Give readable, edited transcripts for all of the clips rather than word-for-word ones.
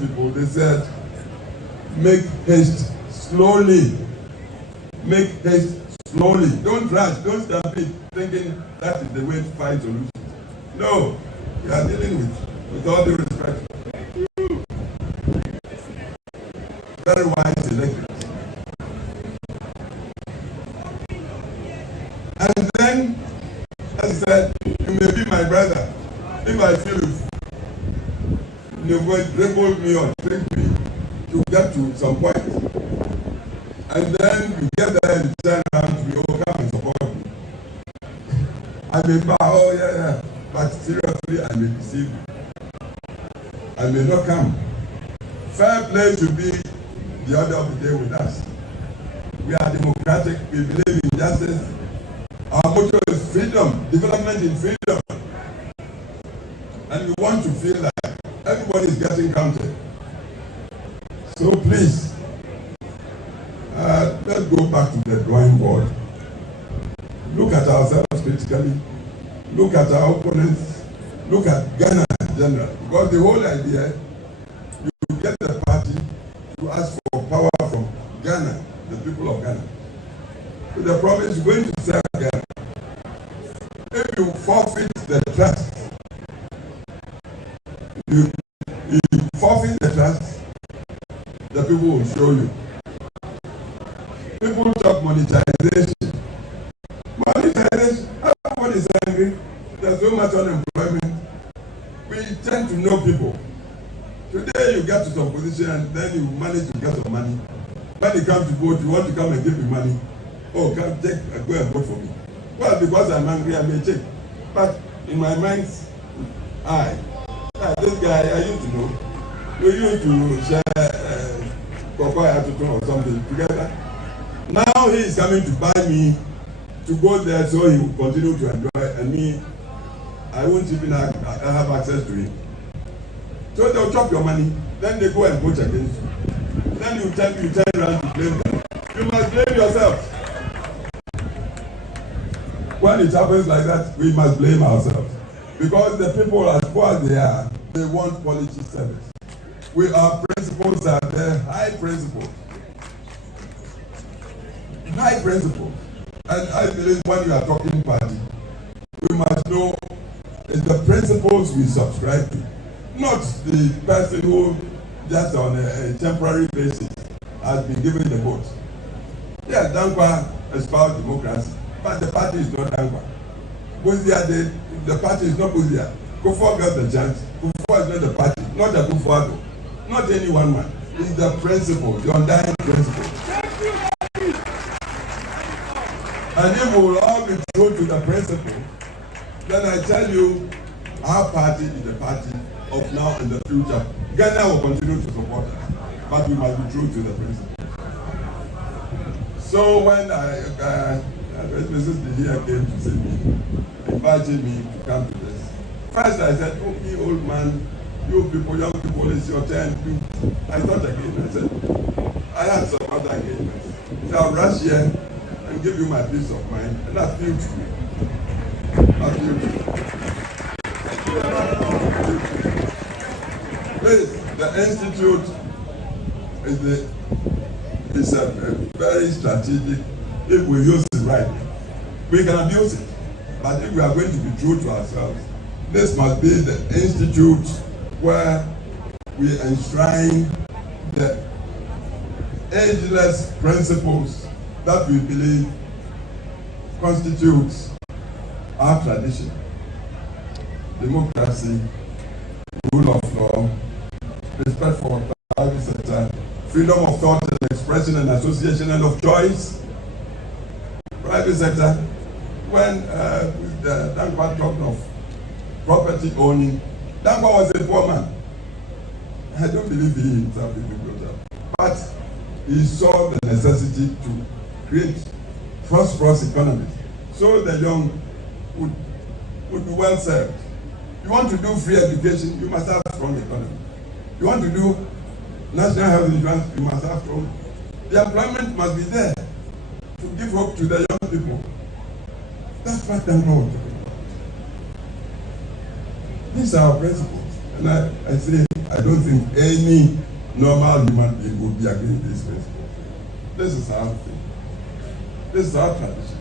people, they said, make haste slowly. Make haste slowly. Don't rush, don't stampede, thinking that is the way to find solutions. No, we are dealing with all due respect, very wise electors. And then, as I said, you may be my brother. If I feel you're going to dribble me or trick me to get to some point, and then you get there and turn around to me, oh, come and support me. I may bow, oh yeah, but seriously, I may deceive you. I may not come. Fair play should be the order of the day with us. We are democratic, we believe in justice. Our motto is freedom, development in freedom. And we want to feel like everybody is getting counted. So please, let's go back to the drawing board. Look at ourselves critically. Look at our opponents. Look at Ghana in general. Because the whole idea, you get the party to ask for power from Ghana, the people of Ghana. So the problem is going to serve Ghana. If you forfeit the trust, you forfeit the trust, the people will show you. People talk monetization. Monetization, everybody is angry. There's so much unemployment. We tend to know people. Today you get to some position and then you manage to get some money. When you come to vote, you want to come and give me money. Oh, come take, go and vote for me. Well, because I'm angry, I may take. But in my mind's eye, this guy I used to know. We used to share Kuffour or something together. Now he is coming to buy me to go there so he will continue to enjoy, and me, I won't even have access to him. So they'll chop your money, then they go and vote against you. Then you turn around to blame them. You must blame yourself. When it happens like that, we must blame ourselves. Because the people, as poor as they are, they want quality service. Our principles are there, high principles. High principles. And I believe when you are talking party, we must know it's the principles we subscribe to, not the person who just on a temporary basis has been given the vote. Yes, Dankwa espoused democracy, but the party is not Dankwa. Buzia, the party is not Buzia. Kuffour got the chance. Kuffour is not the party, not the Kuffour, not any one man. It's the principle, the undying principle. And if we will all be true to the principle, then I tell you, our party is the party of now and the future. Ghana will continue to support us, but we must be true to the principle. So when Mrs. Dihia came to see me, inviting me to come to this, first I said, oh, me old man, you people, young people, it's your turn. I thought again, I said, I had some other engagements. So I'll rush here and give you my peace of mind, and I feel true. I feel true. Please, the institute is a very strategic. If we use it right, we can abuse it. But if we are going to be true to ourselves, this must be the institute where we enshrine the ageless principles that we believe constitutes our tradition. Democracy, rule of law, respect for the private sector, freedom of thought and expression and association and of choice. Private sector, when Dankwa talked of property owning, Dankwa was a poor man. I don't believe he himself is a good job. But he saw the necessity to create prosperous economies so the young would be well served. You want to do free education, you must have a strong economy. You want to do national health insurance, you must have strong. The employment must be there to give hope to the young people. That's what Dankwa was talking about. These are our principles. And I say, I don't think any normal human being would be against this principle. This is our thing. This is our tradition.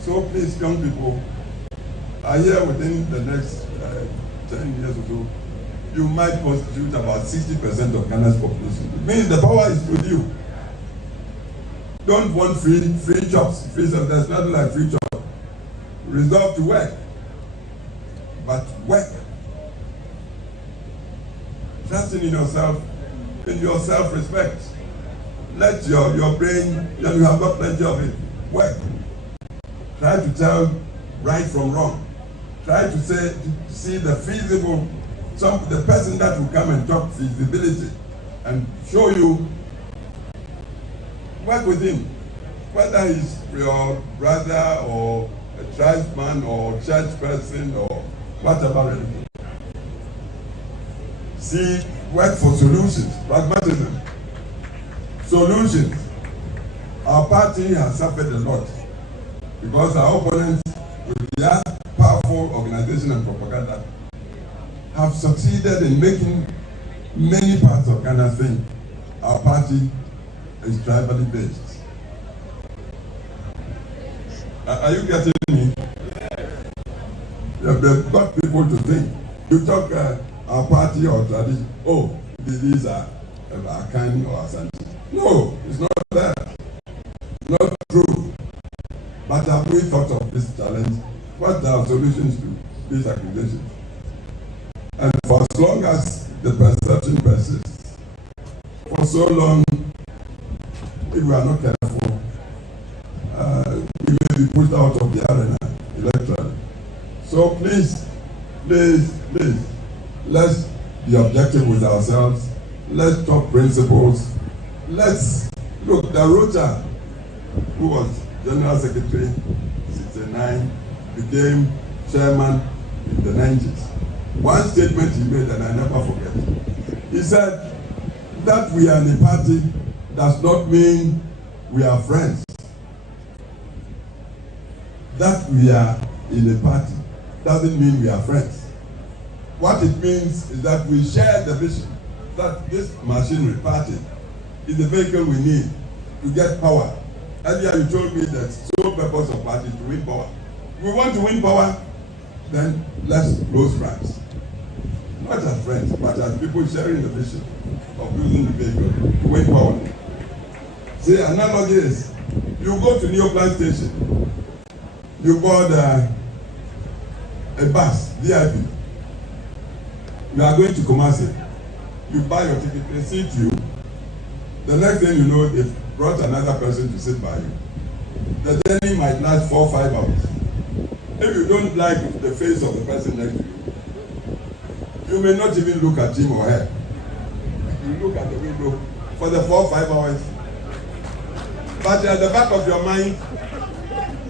So please, young people, are here within the next 10 years or so, you might constitute about 60% of Ghana's population. It means the power is with you. Don't want free jobs. Free jobs. There's nothing like free jobs. Resolve to work. But work. Trusting in yourself, in your self-respect. Let your brain, you have got plenty of it, work. Try to tell right from wrong. Try to see the feasible, the person that will come and talk feasibility and show you. Work with him, whether he's your brother or a tribesman or church person or whatever. See, work for solutions, pragmatism. Solutions. Our party has suffered a lot because our opponents, with their powerful organization and propaganda, have succeeded in making many parts of Ghana think our party is tribally based. Are you getting me? They've got people to think. You talk our party or tradition, oh, these are Akani or Asante. No, it's not that. It's not true. But have we thought of this challenge? What are our solutions to these accusations? And for as long as the perception persists, for so long, if we are not careful, we may be pushed out of the arena electorally. So please, let's be objective with ourselves. Let's talk principles. Let's look. Darota, who was General Secretary in 1969, became chairman in the 90s. One statement he made that I never forget. He said that we are in a party does not mean we are friends. That we are in a party doesn't mean we are friends. What it means is that we share the vision that this machinery party is the vehicle we need to get power. Earlier you told me that the sole purpose of party is to win power. If we want to win power, then let's close ranks. Not as friends, but as people sharing the vision of using the vehicle to win power. See, analogy is, you go to New Plant Station, you board a bus, VIP. You are going to Kumasi. You buy your ticket, they seat you. The next thing you know, they've brought another person to sit by you. The journey might last 4 or 5 hours. If you don't like the face of the person next to you, you may not even look at him or her. You look at the window for the 4 or 5 hours. But at the back of your mind,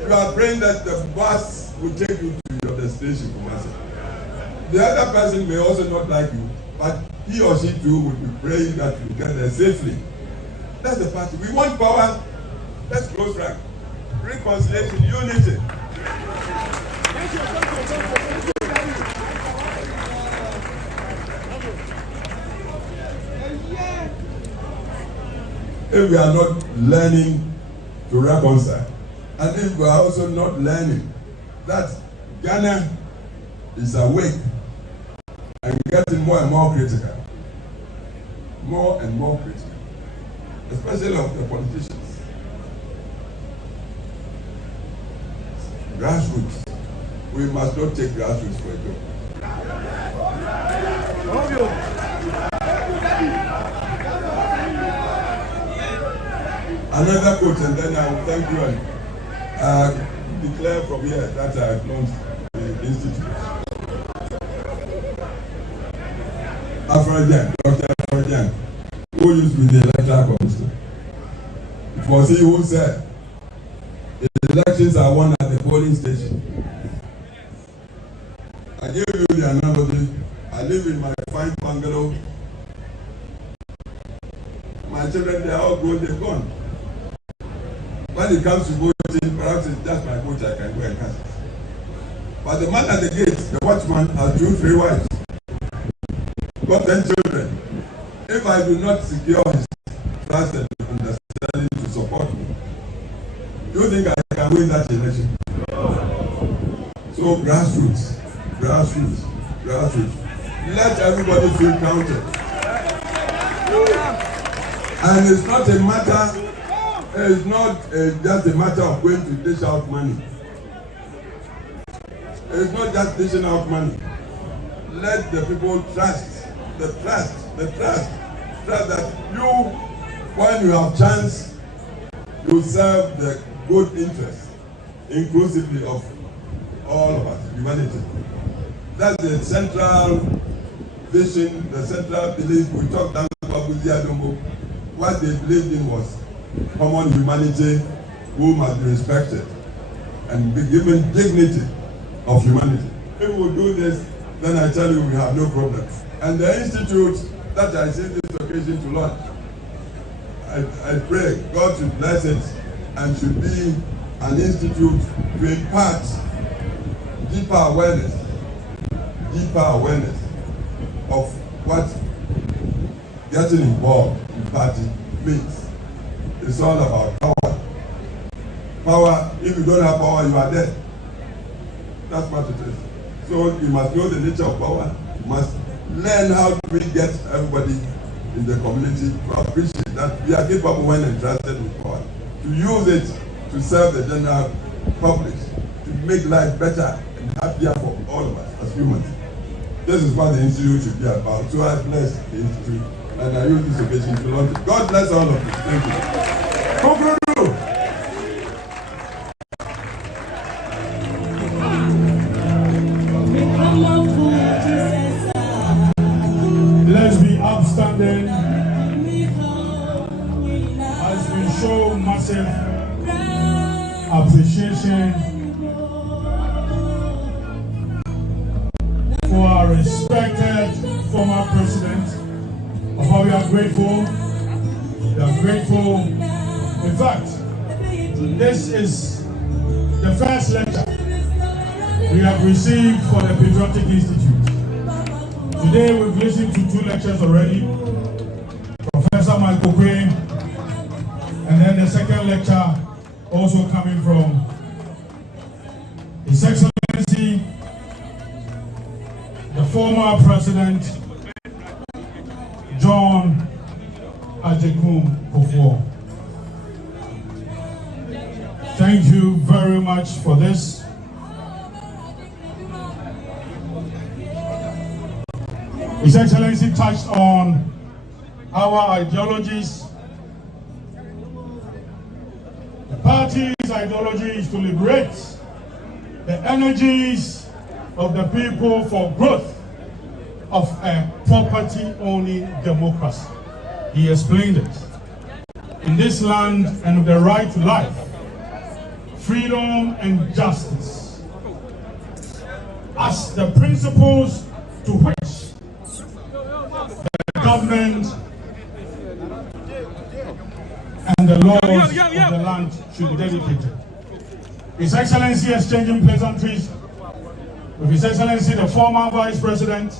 you are praying that the bus will take you to your destination, Kumasi. The other person may also not like you, but he or she too will be praying that you get there safely. That's the party. We want power. Let's close rank. Reconciliation, unity. If we are not learning to reconcile, and if we are also not learning that Ghana is awake and getting more and more critical, especially of the politicians. Grassroots. We must not take grassroots for a joke. Another quote, and then I will thank you and declare from here that I have launched the institute. Dr. Afenyo, who used to be the electoral commissioner. It was he who said, the elections are won at the polling station. I give you the analogy. I live in my fine bungalow. My children, they are all grown, they've gone. When it comes to voting, perhaps it's just my vote I can go and cast it. But the man at the gate, the watchman, has 2-3 wives. got 10 children. If I do not secure his trust and understanding to support me, do you think I can win that election? So grassroots. Let everybody feel counted. And it's not a matter, it's not just a matter of going to dish out money. It's not just dishing out money. Let the people trust that you, when you have chance, you serve the good interest, inclusively of all of us, humanity. That's the central vision, the central belief. We talked about Addo. What they believed in was common humanity, who must be respected and be given dignity of humanity. If we do this, then I tell you we have no problem. And the institute that I see this occasion to launch, I pray God should bless it and should be an institute to impart deeper awareness of what getting involved in party means. It's all about power. Power, if you don't have power, you are dead. That's what it is. So you must know the nature of power. You must learn how to get everybody in the community to appreciate that we are capable when entrusted with power, to use it to serve the general public, to make life better and happier for all of us as humans. This is what the Institute should be about. So I bless the Institute and I use this occasion to launch it. God bless all of you. Thank you. Kuffour. Let's be upstanding as we show massive appreciation for our respected former president. Of how we are grateful. We are grateful. In fact, this is the first lecture we have received for the Patriotic Institute. Today we've listened to 2 lectures already. Professor Michael Crane, and then the second lecture also coming from His Excellency, the former President, John Agyapong Kuffour. Thank you very much for this. His Excellency touched on our ideologies. The party's ideology is to liberate the energies of the people for growth of a property-owning democracy. He explained it. In this land and with the right to life, freedom and justice as the principles to which the government and the laws of the land should be dedicated. His Excellency exchanging pleasantries with His Excellency the former Vice President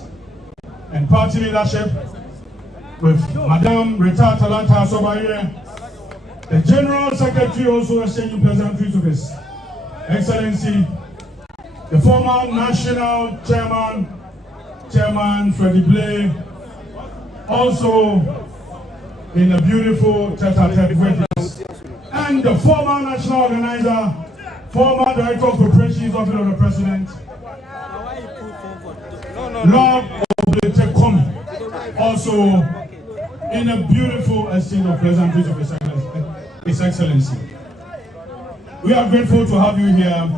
and party leadership, with Madame Rita Talata Sobaye, the General Secretary also exchanging pleasantries with His Excellency the former National Chairman Freddie Blay, also in a beautiful tete-a-tete with us, and the former national organizer, former Director of Operations Office of the President, Lord Obletekomi, also in a beautiful exchange of pleasantries of His Excellency. We are grateful to have you here.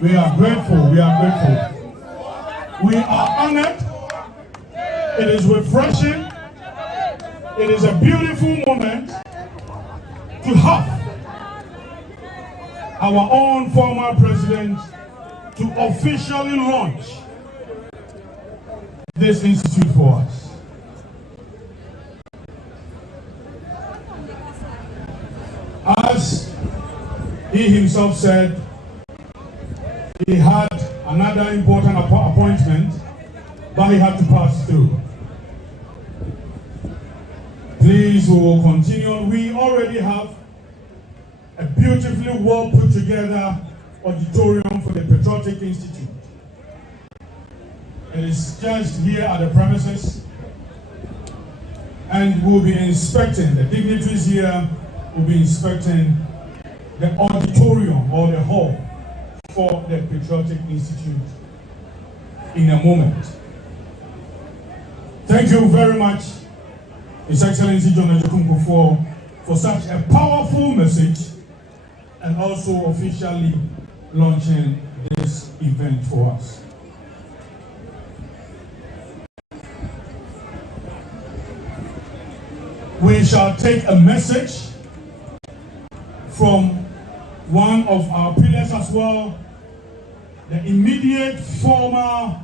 We are grateful. We are grateful. We are honored. It is refreshing. It is a beautiful moment to have our own former president to officially launch this institute for us. As he himself said, he had another important appointment but he had to pass through. Please, we will continue. We already have a beautifully well put together auditorium for the Patriotic Institute. It is just here at the premises, and we'll be inspecting, the dignitaries here will be inspecting the auditorium or the hall for the Patriotic Institute in a moment. Thank you very much, His Excellency John Agyapong Kuffour, for such a powerful message and also officially launching this event for us. We shall take a message from one of our pillars as well, the immediate former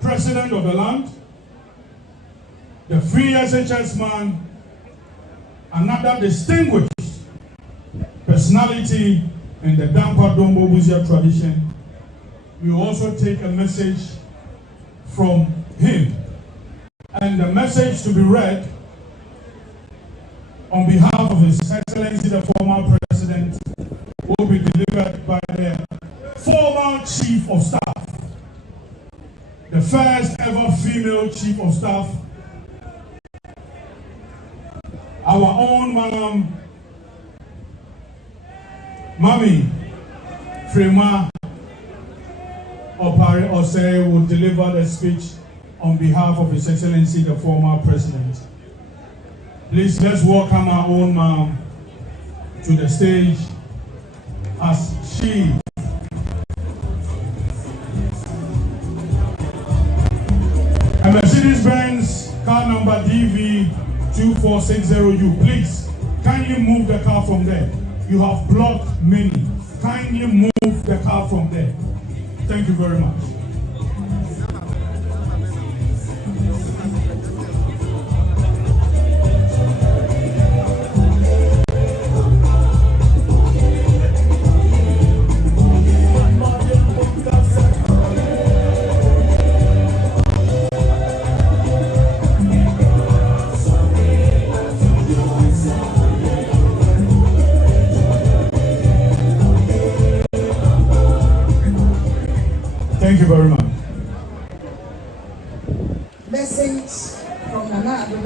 president of the land, the free SHS man, another distinguished personality in the Dampa Dombo Buzia tradition. We will also take a message from him. And the message to be read on behalf of His Excellency the former President will be delivered by the former Chief of Staff, the first ever female Chief of Staff, our own Mami Frema Opare Ose will deliver the speech on behalf of His Excellency the former President. Please, let's welcome our own mom to the stage as she a Mercedes-Benz car number DV2460U. Please, kindly move the car from there. You have blocked many. Kindly move the car from there. Thank you very much. Thank you very much. Message from Nana Addo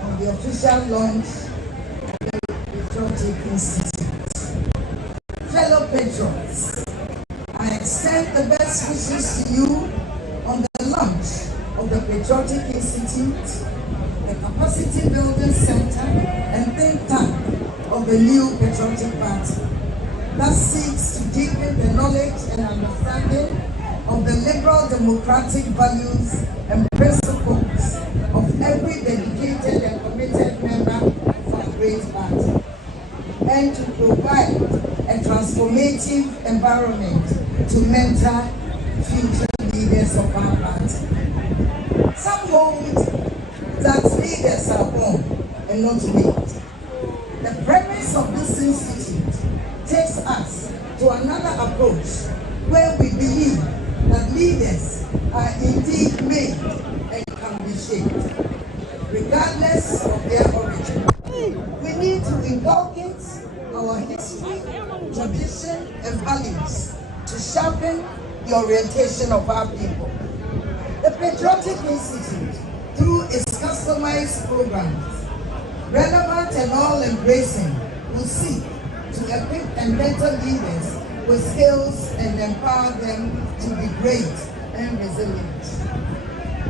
on the official launch of the Patriotic Institute. Fellow patrons, I extend the best wishes to you on the launch of the Patriotic Institute, the capacity building center and think tank of the new Patriotic Party that seeks to deepen the knowledge and understanding of the liberal democratic values and principles of every dedicated and committed member of our great party, and to provide a transformative environment to mentor future leaders of our party. Some hold that leaders are born and not made. The premise of this institute takes us to another approach where we believe that leaders are indeed made and can be shaped, regardless of their origin. We need to inculcate our history, tradition, and values to sharpen the orientation of our people. The Patriotic Institute, through its customized programs, relevant and all-embracing, will seek to equip and mentor leaders with skills and empower them to be great and resilient.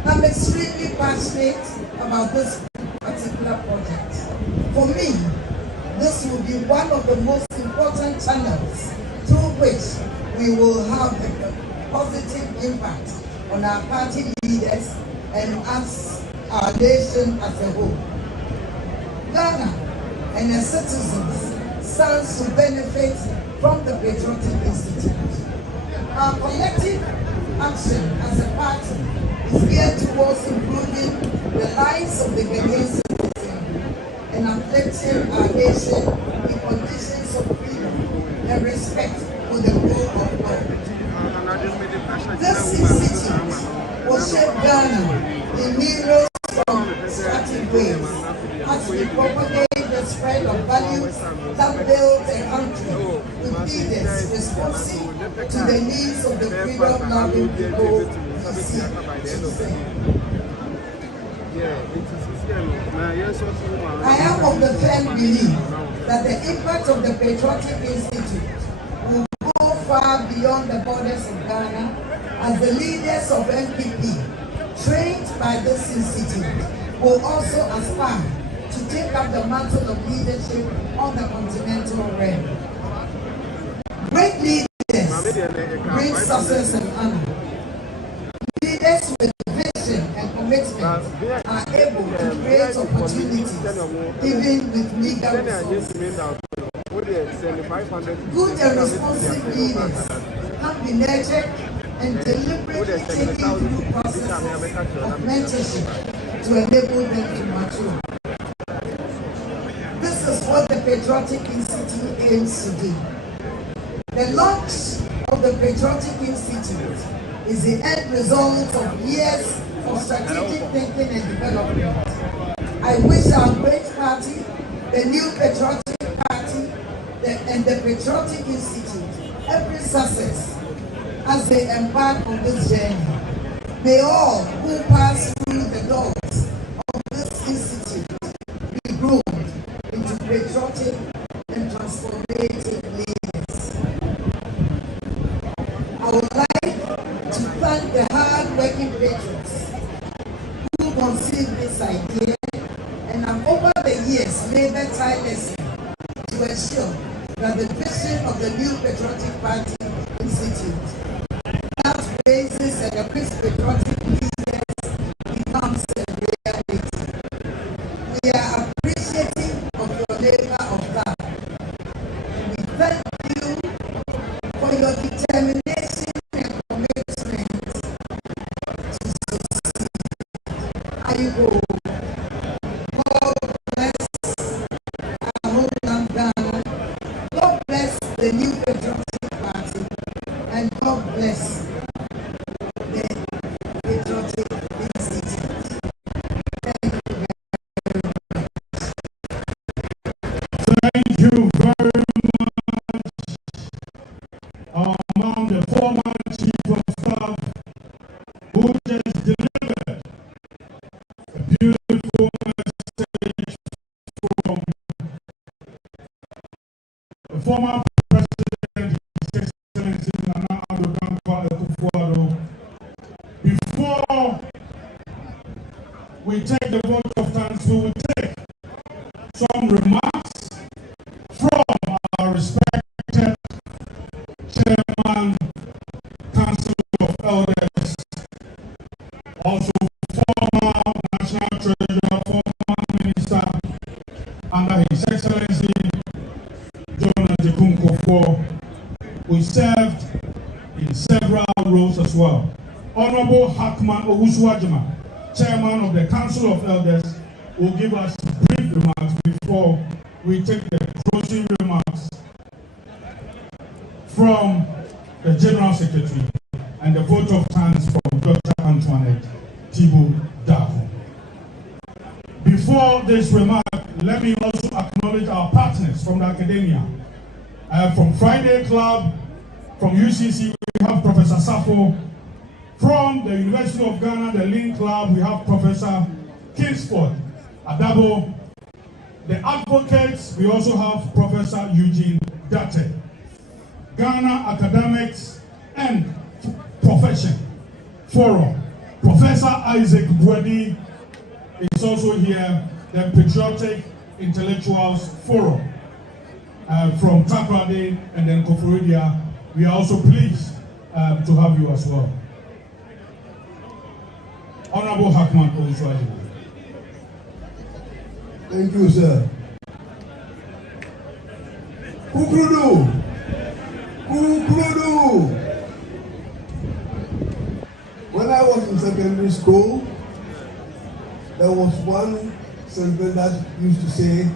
I'm extremely passionate about this particular project. For me, this will be one of the most important channels through which we will have a positive impact on our party leaders and us, our nation as a whole. Ghana and its citizens stands to benefit from the Patriotic Institute. Our collective action as a party is geared towards improving the lives of the Ghanaian citizens and uplifting our nation in conditions of freedom and respect for the rule of law. Ghana in numerous constructive ways as we propagate the spread of values that build a country with leaders responsive to the needs of the freedom-loving people we seek to serve. I am of the firm belief that the impact of the Patriotic Institute will go far beyond the borders of Ghana, as the leaders of NPP trained by this institute will also aspire to take up the mantle of leadership on the continental realm. Great leaders bring success and honor. Leaders with vision and commitment are able to create opportunities even with meager resources. Good and responsive leaders have been nurtured and deliberately taken through processes of mentorship to enable them to mature. This is what the Patriotic Institute aims to do. The launch of the Patriotic Institute is the end result of years of strategic thinking and development. I wish our great party, the new Patriotic Party, and the Patriotic Institute every success as they embark on this journey. May all who pass through the doors of this institute be groomed into patriotic and transformative leaders. I would like to thank the hard-working patriots who conceived this idea and have over the years labored tirelessly to ensure that the vision of the new Patriotic Party Institute that raises and equips patriotic leaders becomes a reality. We are appreciative of your labor of love. We thank you for your determination and commitment to succeed. I go. God bless our homeland Ghana. God bless the new Patriotic Party. And God bless the Patriotic Institute. Thank you very much. Thank you very much. Among the former Chief of Staff who just delivered a beautiful message from the former President, His Excellency Addo. Before we take the vote of thanks, we will take some remarks from our respected Chairman, Council of Elders, also former National Treasurer, former Minister under His Excellency Agyapong Kuffour, who served in several roles as well. Honorable Hackman Owusu-Ajima, Chairman of the Council of Elders, will give us brief remarks before we take the closing remarks from the General Secretary and the vote of thanks from Dr. Antoinette Thibault-Darko. Before this remark, let me also acknowledge our partners from the academia. From Friday Club, from UCC, we have Professor Safo. From the University of Ghana, the Link Club, we have Professor Kingsford Addo. The advocates, we also have Professor Eugene Date. Ghana Academics and Profession Forum. Professor Isaac Bwedi is also here. The Patriotic Intellectuals Forum from Takrady and then Kuffour. We are also pleased to have you as well. Honorable Hackman Owusu-Ajima. Thank you, sir. Kukrudu! When I was in secondary school, there was one sentence that used to say,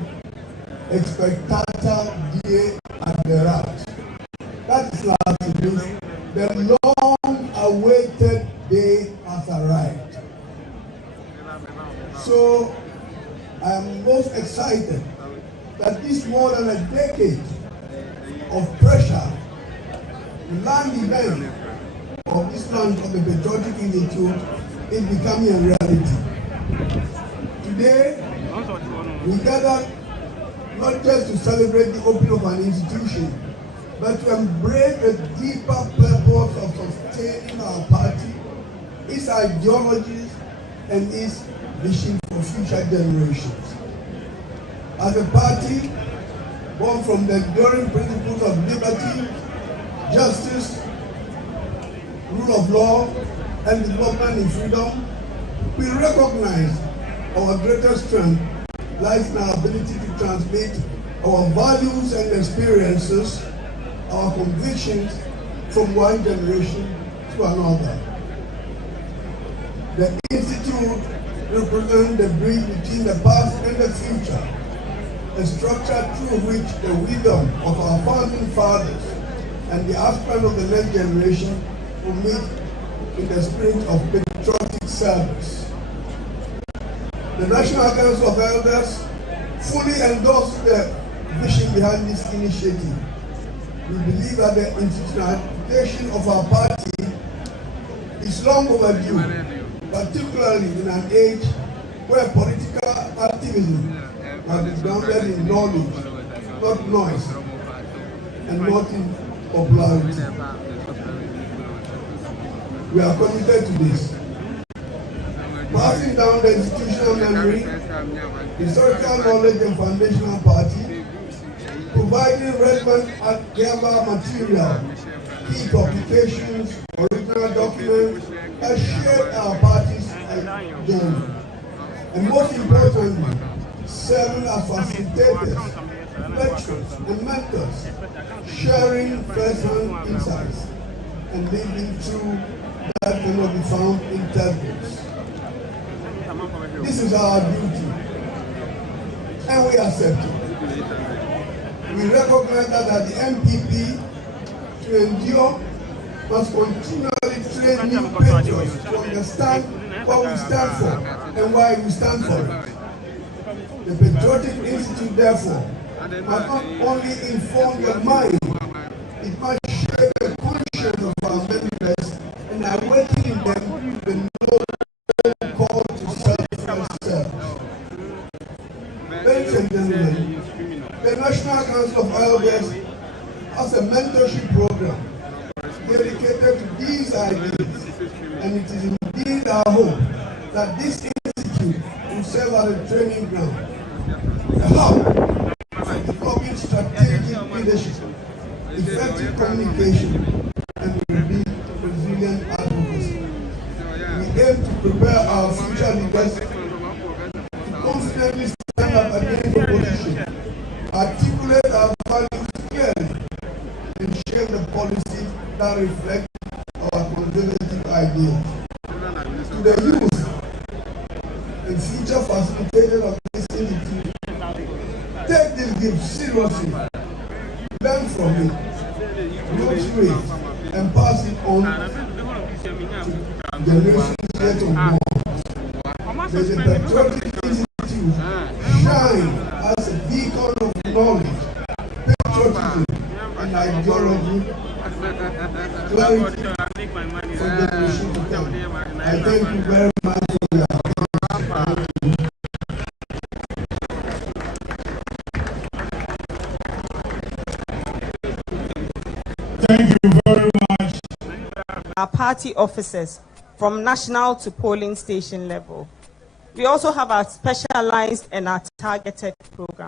expectata die aderat. That is last week. The long-awaited day has arrived. So I am most excited that this more than a decade of pressure, the land event of this launch of the Patriotic Institute is becoming a reality. Today, we gather not just to celebrate the opening of an institution, but to embrace the deeper purpose of sustaining our party, its ideologies, and its vision for future generations. As a party born from the enduring principles of liberty, justice, rule of law, and development in freedom, we recognize our greatest strength lies in our ability to transmit our values and experiences, our convictions from one generation to another. The Institute represents the bridge between the past and the future, a structure through which the wisdom of our founding fathers and the aspirant of the next generation will meet in the spirit of patriotic service. The National Council of Elders fully endorses the vision behind this initiative. We believe that the institutionalization of our party is long overdue, particularly in an age where political activism must be grounded in knowledge, not noise, and not in popularity. We are committed to this. Passing down the institutional memory, historical knowledge and foundational party, providing relevant Agyapong material, key publications, original documents, has shaped our party's journey. And most importantly, serving as facilitators, lecturers, and mentors, sharing first-hand insights, and living through that cannot be found in textbooks. This is our duty, and we accept it. We recognize that the MPP, to endure, must continually train new patriots to understand what we stand for and why we stand for it. The Patriotic Institute, therefore, must not only inform the mind, it must shape the conscience of our members and awaken in them the noble call to self-service. Ladies and gentlemen, the National Council of Elders has a mentorship program dedicated to these ideas, and it is indeed our hope that this institute will serve as a training ground, a hub for developing strategic leadership, effective communication, and resilient advocacy. We aim to prepare our future leaders to confidently stand up against opposition, articulate our values clearly, and shape the policies that reflect our conservative ideals. To the youth and future facilitators of this institute, take this gift seriously, learn from it, grow through it, and pass it on to generations yet unborn. May the Patriotic Institute shine as a beacon of knowledge, patriotism, and ideology, clarity for generations to come. I thank you very much for your attention. Thank you very much. Our party officers from national to polling station level. We also have our specialized and our targeted program.